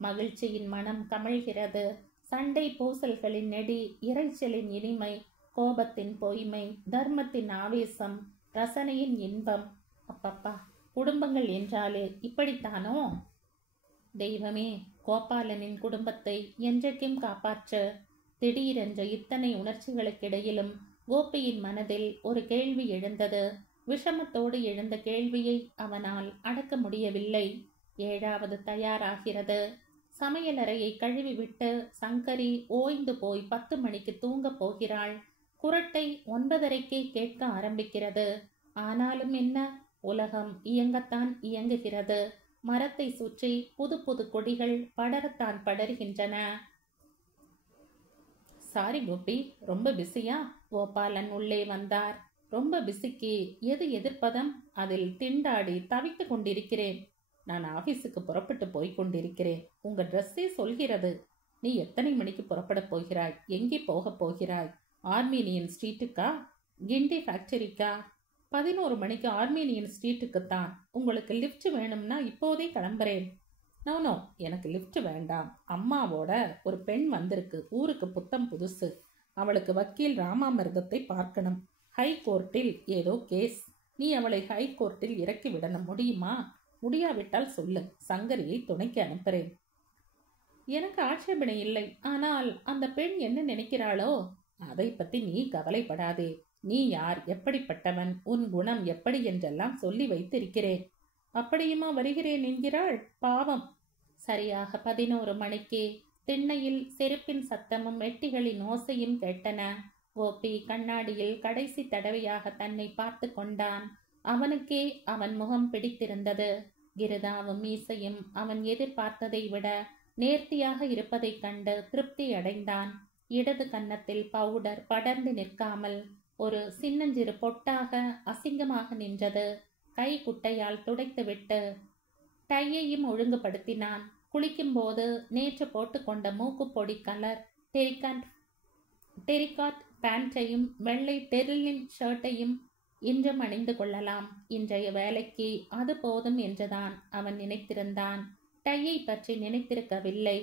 மகிழ்ச்சியின் மனம் கமழ்கிறது. சண்டை பூசல்களின் நெடி, இறைச்சலின் இனிமை, கோபத்தின் பொய்மை, தர்மத்தின் ஆவேசம், ரசனையின் இன்பம். அப்பப்பா, குடும்பங்கள் என்றாலே இப்படித்தானோ? தெய்வமே, கோபாலனின் குடும்பத்தை என்றைக்கும் காப்பாற்று. திடீரென்ற இத்தனை உணர்ச்சிகளுக்கிடையிலும் கோபியின் மனதில் ஒரு கேள்வி எழுந்தது. விஷமத்தோடு எழுந்த கேள்வியை அவனால் அடக்க முடியவில்லை. 7வது தயாராகிறது. சமையலறையை கழுவிவிட்டு சங்கரி ஓய்ந்து போய் 10 மணிக்கு தூங்கப் போகிறாள். குரட்டை 9:30க்கே கேட்க ஆரம்பிக்கிறது. ஆனாலும் என்ன, உலகம் இயங்கத்தான் இயங்குகிறது. மரத்தை சுற்றி புது புது கொடிகள் படரத்தான் படர்கின்றன. சாரி கோபி, ரொம்ப பிஸியா? கோபாலன் உள்ளே வந்தார். ரொம்ப பிஸிக்கு எது எதிர்ப்பதம்? அதில் திண்டாடி தவித்து கொண்டிருக்கிறேன். நான் ஆபீஸுக்கு புறப்பட்டு போய் கொண்டிருக்கிறேன். உங்க ட்ரெஸ்ஸே சொல்கிறது. நீ எத்தனை மணிக்கு புறப்பட போகிறாய்? எங்கே போக போகிறாய்? ஆர்மீனியன் ஸ்ட்ரீட்டுக்கா, கிண்டி ஃபேக்டரிக்கா? 11 மணிக்கு ஆர்மீனியன் ஸ்ட்ரீட்டுக்குத்தான். உங்களுக்கு லிஃப்ட் வேணும்னா இப்போதே கிளம்புறேன். நோ, எனக்கு லிஃப்ட் வேண்டாம். அம்மாவோட ஒரு பெண் வந்திருக்கு, ஊருக்கு புத்தம் புதுசு. அவளுக்கு வக்கீல் ராமாமிர்தத்தை பார்க்கணும். ஹை கோர்ட்டில் ஏதோ கேஸ். நீ அவளை ஹை கோர்ட்டில் இறக்கி விடணும். முடியுமா? முடியாவிட்டால் சொல்லு, சங்கரியை துணைக்கு அனுப்புறேன். எனக்கு ஆட்சேபனை இல்லை. ஆனால் அந்த பெண் என்ன நினைக்கிறாளோ? அதை பத்தி நீ கவலைப்படாதே. நீ யார், எப்படிப்பட்டவன், உன் குணம் எப்படி என்றெல்லாம் சொல்லி வைத்திருக்கிறேன். அப்படியுமா வருகிறேன் என்கிறாள்? பாவம். சரியாக 11 மணிக்கு திண்ணையில் செருப்பின் சத்தமும் மெட்டிகளின் ஓசையும் கேட்டன. கோபி கண்ணாடியில் கடைசி தடவையாக தன்னை பார்த்து கொண்டான். அவனுக்கே அவன் முகம் பிடித்திருந்தது. கிருதாவும் மீசையும் அவன் எதிர்பார்த்ததை விட நேர்த்தியாக இருப்பதைக் கண்டு திருப்தி அடைந்தான். இடது கன்னத்தில் பவுடர் படர்ந்து நிற்காமல் ஒரு சின்னஞ்சிறு பொட்டாக அசிங்கமாக நின்றது. கை குட்டையால் துடைத்துவிட்டு டையையும் ஒழுங்குபடுத்தினான். குளிக்கும்போது நேற்று போட்டுக்கொண்ட மூக்குப்பொடி கலர் டெரிகாட் பேண்டையும் வெள்ளை டெர்லின் ஷர்ட்டையும் இன்றும் அணிந்து கொள்ளலாம். இன்றைய வேலைக்கு அது போதும் என்றுதான் அவன் நினைத்திருந்தான். டையை பற்றி நினைத்திருக்கவில்லை.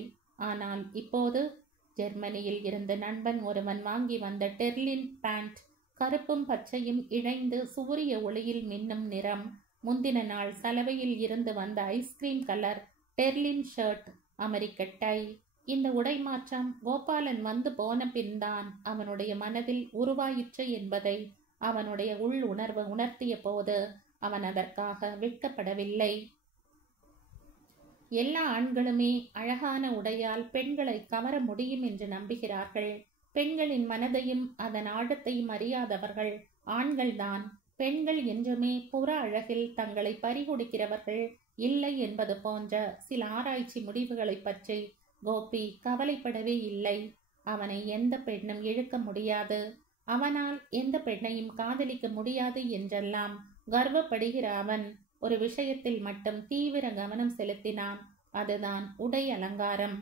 ஆனால் இப்போது ஜெர்மனியில் இருந்து நண்பன் ஒருவன் வாங்கி வந்த டெர்லின் பேண்ட், கருப்பும் பச்சையும் இணைந்து சூரிய ஒளியில் மின்னும் நிறம், முந்தின நாள் சலவையில் இருந்து வந்த ஐஸ்கிரீம் கலர் டெர்லின் ஷர்ட், அமெரிக்க டை. இந்த உடை மாற்றம் கோபாலன் வந்து போன பின்தான் அவனுடைய மனதில் உருவாயிற்று என்பதை அவனுடைய உள் உணர்வு உணர்த்திய போது அவன் அதற்காக வெட்கப்படவில்லை. எல்லா ஆண்களுமே அழகான உடையால் பெண்களை கவர முடியும் என்று நம்புகிறார்கள். பெண்களின் மனதையும் அதன் ஆழத்தையும் அறியாதவர்கள் ஆண்கள்தான். பெண்கள் என்றுமே புற அழகில் தங்களை பறிகொடுக்கிறவர்கள் இல்லை என்பது போன்ற சில ஆராய்ச்சி முடிவுகளை பற்றி கோபி கவலைப்படவே இல்லை. அவனை எந்த பெண்ணும் இழுக்க முடியாது, அவனால் எந்த பெண்ணையும் காதலிக்க முடியாது என்றெல்லாம் கர்வப்படுகிற அவன் ஒரு விஷயத்தில் மட்டும் தீவிர கவனம் செலுத்தினான். அதுதான் உடை அலங்காரம்.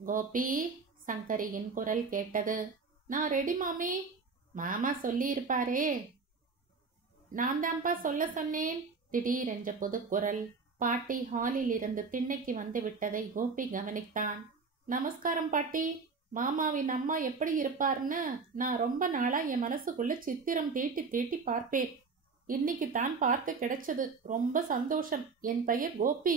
கோபி, சங்கரியின் குரல் கேட்டது. நான் ரெடி மாமி. மாமா சொல்லி இருப்பாரே. நான் தான்ப்பா சொல்ல சொன்னேன். திடீரென்ற புதுக்குரல். பாட்டி ஹாலில் இருந்து திண்ணைக்கு வந்து விட்டதை கோபி கவனித்தான். நமஸ்காரம் பாட்டி. மாமாவின் அம்மா எப்படி இருப்பார்னு நான் ரொம்ப நாளா என் மனசுக்குள்ள சித்திரம் தீட்டி தீட்டி பார்ப்பேன். இன்னைக்கு தான் பார்க்க கிடைச்சது. ரொம்ப சந்தோஷம். என் பெயர் கோபி.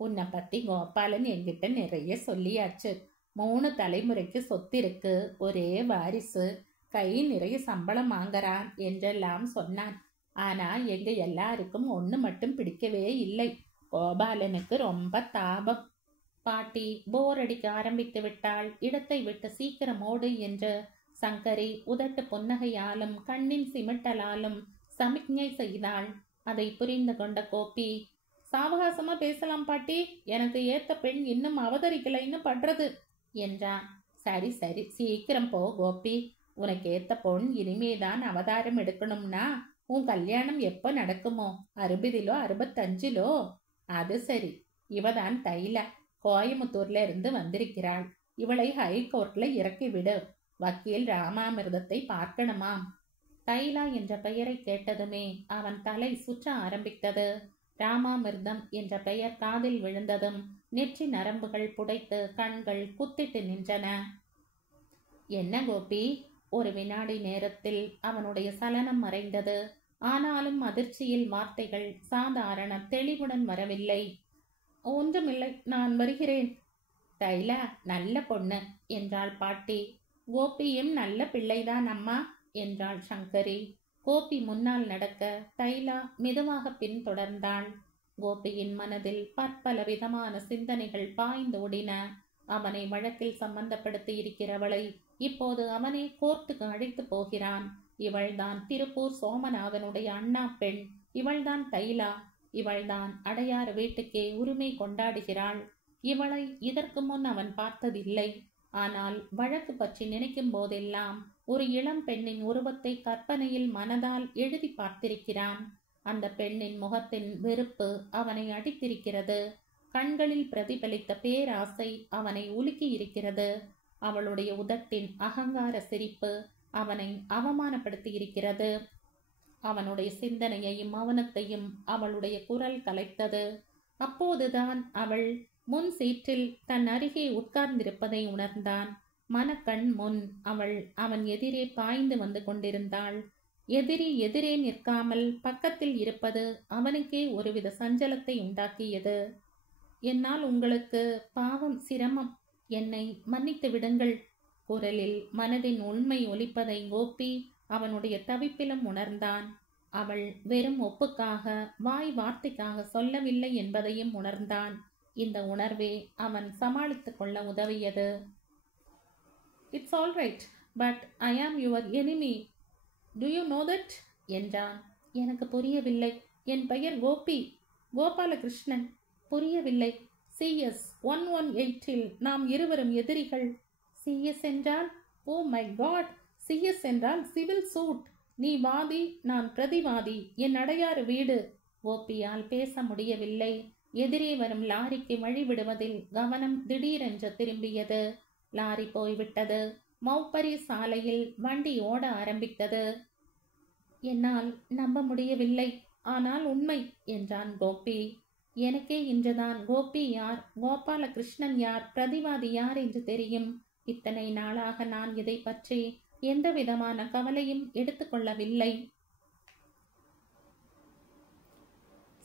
உன்னை பத்தி கோபாலன் என்கிட்ட நிறைய சொல்லியாச்சு. 3 தலைமுறைக்கு சொத்து இருக்கு, ஒரே வாரிசு, கை நிறைய சம்பளம் வாங்குறான் என்றெல்லாம் சொன்னான். ஆனா எங்க எல்லாருக்கும் ஒண்ணு மட்டும் பிடிக்கவே இல்லை. கோபாலனுக்கு ரொம்ப தாபம். பாட்டி போர் அடிக்க ஆரம்பித்து விட்டாள். இடத்தை விட்டு சீக்கிரம் ஓடு என்று சங்கரி உதட்டு புன்னகையாலும் கண்ணின் சிமிட்டலாலும் சமிக்ஞை செய்தாள். அதை புரிந்து கொண்ட கோபி, சாவகாசமா பேசலாம் பாட்டி, எனக்கு ஏத்த பெண் இன்னும் அவதரிக்கலைன்னு பண்றது என்றான். சரி சரி, சீக்கிரம் போ கோபி. உனக்கு ஏத்த பொண் இனிமேதான் அவதாரம் எடுக்கணும்னா உன் கல்யாணம் எப்ப நடக்குமோ? 60லோ 65லோ? அது சரி, இவதான் தைலா, கோயமுத்தூர்ல இருந்து வந்திருக்கிறாள். இவளை ஹைகோர்ட்ல இறக்கி விடு. வக்கீல் ராமாமிர்தத்தை பார்க்கணுமாம். தைலா என்ற பெயரை கேட்டதுமே அவன் தலை சுற்ற ஆரம்பித்தது. ராமாமிர்தம் என்ற பெயர் காதில் விழுந்ததும் நெற்றி நரம்புகள் புடைத்து கண்கள் குத்திட்டு நின்றன. என்ன கோபி? ஒரு வினாடி நேரத்தில் அவனுடைய சலனம் மறைந்தது. ஆனாலும் அதிர்ச்சியில் வார்த்தைகள் சாதாரண தெளிவுடன் வரவில்லை. ஒன்றுமில்லை, நான் வருகிறேன். தைலா நல்ல பொண்ணு என்றாள் பாட்டி. கோபியும் நல்ல பிள்ளைதான் அம்மா என்றாள் சங்கரி. கோபி முன்னால் நடக்க தைலா மெதுவாக பின்தொடர்ந்தாள். கோபியின் மனதில் பற்பல விதமான சிந்தனைகள் பாய்ந்தோடின. அவனை வழக்கில் சம்பந்தப்படுத்தி இருக்கிறவளை இப்போது அவனே கோர்ட்டுக்கு அழைத்து போகிறான். இவள்தான் திருப்பூர் சோமநாதனுடைய அண்ணா பெண். இவள்தான் தைலா. இவள்தான் அடையாறு வீட்டுக்கே உரிமை கொண்டாடுகிறாள். இவளை இதற்கு முன் அவன் பார்த்ததில்லை. ஆனால் வழக்கு பற்றி நினைக்கும் போதெல்லாம் ஒரு இளம் பெண்ணின் உருவத்தை கற்பனையில் மனதால் எழுதி பார்த்திருக்கிறான். அந்த பெண்ணின் முகத்தின் வெறுப்பு அவனை அடித்திருக்கிறது. கண்களில் பிரதிபலித்த பேராசை அவனை உலுக்கி இருக்கிறது. அவளுடைய உதட்டின் அகங்கார சிரிப்பு அவனை அவமானப்படுத்தி இருக்கிறது. அவனுடைய சிந்தனையையும் மௌனத்தையும் அவளுடைய குரல் கலைத்தது. அப்போதுதான் அவள் முன் சீற்றில் தன் அருகே உட்கார்ந்திருப்பதை உணர்ந்தான். மனக்கண் முன் அவள் அவன் எதிரே பாய்ந்து வந்து கொண்டிருந்தாள். எதிரே நிற்காமல் பக்கத்தில் இருப்பது அவனுக்கே ஒருவித சஞ்சலத்தை உண்டாக்கியது. என்னால் உங்களுக்கு பாவம், சிரமம், என்னை மன்னித்து விடுங்கள். குரலில் மனதின் உண்மை ஒலிப்பதை கோபி அவனுடைய தவிப்பிலும் உணர்ந்தான். அவள் வெறும் ஒப்புக்காக, வாய் வார்த்தைக்காக சொல்லவில்லை என்பதையும் உணர்ந்தான். இந்த உணர்வே அவன் சமாளித்துக் கொள்ள உதவியது. It's all right, but I am your enemy. To you know that என்றான். எனக்கு புரியவில்லை. என் பெயர் கோபி, கோபாலகிருஷ்ணன். புரியவில்லை. CS 118 நாம் இருவரும் எதிரிகள். CS என்றால், ஓ மை காட், CS என்றால் சிவில் சூட். நீ வாதி, நான் பிரதிவாதி, என் அடையாறு வீடு. கோபியால் பேச முடியவில்லை. எதிரே வரும் லாரிக்கு வழிவிடுவதில் கவனம் திடீரென்று திரும்பியது. லாரி போய்விட்டது. மௌப்பரி சாலையில் வண்டி ஓட ஆரம்பித்தது. என்னால் நம்ப முடியவில்லை, ஆனால் உண்மை என்றான் கோபி. எனக்கே இன்றுதான் கோபி யார், கோபாலகிருஷ்ணன் யார், பிரதிவாதி யார் என்று தெரியும். இத்தனை நாளாக நான் இதை பற்றி எந்த விதமான கவலையும் எடுத்துக்கொள்ளவில்லை.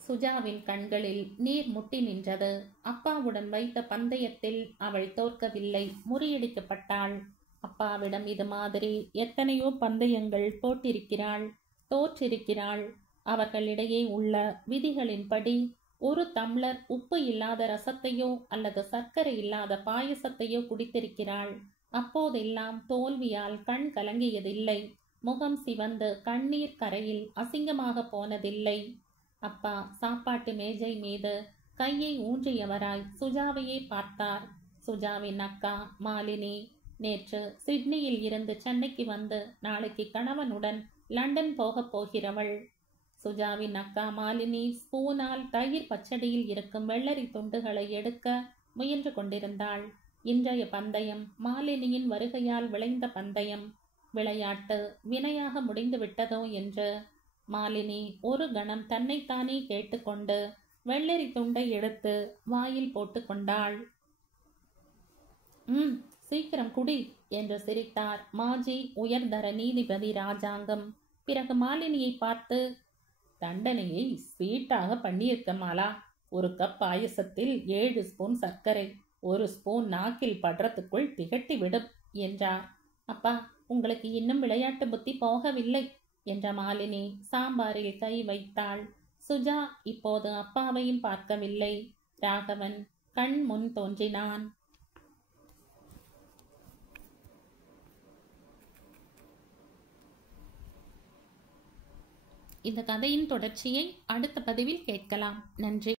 சுஜாவின் கண்களில் நீர் முட்டி நின்றது. அப்பாவுடன் வைத்த பந்தயத்தில் அவள் தோற்கவில்லை, முறியடிக்கப்பட்டாள். அப்பாவிடம் இது மாதிரி எத்தனையோ பந்தயங்கள் போட்டிருக்கிறாள், தோற்றிருக்கிறாள். அவர்களிடையே உள்ள விதிகளின்படி ஒரு டம்ளர் உப்பு இல்லாத ரசத்தையோ அல்லது சர்க்கரை இல்லாத பாயசத்தையோ குடித்திருக்கிறாள். அப்போதெல்லாம் தோல்வியால் கண் கலங்கியதில்லை, முகம் சிவந்து கண்ணீர் கரையில் அசிங்கமாக போனதில்லை. அப்பா சாப்பாட்டு மேஜை மீது கையை ஊன்றியவராய் சுஜாவையே பார்த்தார். சுஜாவின் அக்கா மாலினி நேற்று சிட்னியில் இருந்து சென்னைக்கு வந்து நாளைக்கு கணவனுடன் லண்டன் போகப் போகிறவள். சுஜாவின் அக்கா மாலினி ஸ்பூனால் தயிர் பச்சடியில் இருக்கும் வெள்ளரி துண்டுகளை எடுக்க முயன்று கொண்டிருந்தாள். இன்றைய பந்தயம் மாலினியின் வருகையால் விளைந்த பந்தயம். விளையாட்டு வினையாக முடிந்து விட்டதோ என்று மாலினி ஒரு கணம் தன்னைத்தானே கேட்டுக்கொண்டு வெள்ளரி துண்டை எடுத்து வாயில் போட்டு கொண்டாள். சீக்கிரம் குடி என்று சிரித்தார் மாஜி உயர்தர நீதிபதி ராஜாங்கம். பிறகு மாலினியை பார்த்து, தண்டனையை ஸ்வீட்டாக பண்ணியிருக்க மாலா. ஒரு கப் பாயசத்தில் 7 ஸ்பூன் சர்க்கரை, 1 ஸ்பூன் நாக்கில் படுறதுக்குள் திகட்டி விடும் என்றார். அப்பா, உங்களுக்கு இன்னும் விளையாட்டு புத்தி போகவில்லை என்ற மாலினி சாம்பாரில் கை வைத்தாள். சுஜா இப்போது அப்பாவையும் பார்க்கவில்லை. ராகவன் கண் முன் தோன்றினான். இந்த கதையின் தொடர்ச்சியை அடுத்த பதிவில் கேட்கலாம். நன்றி.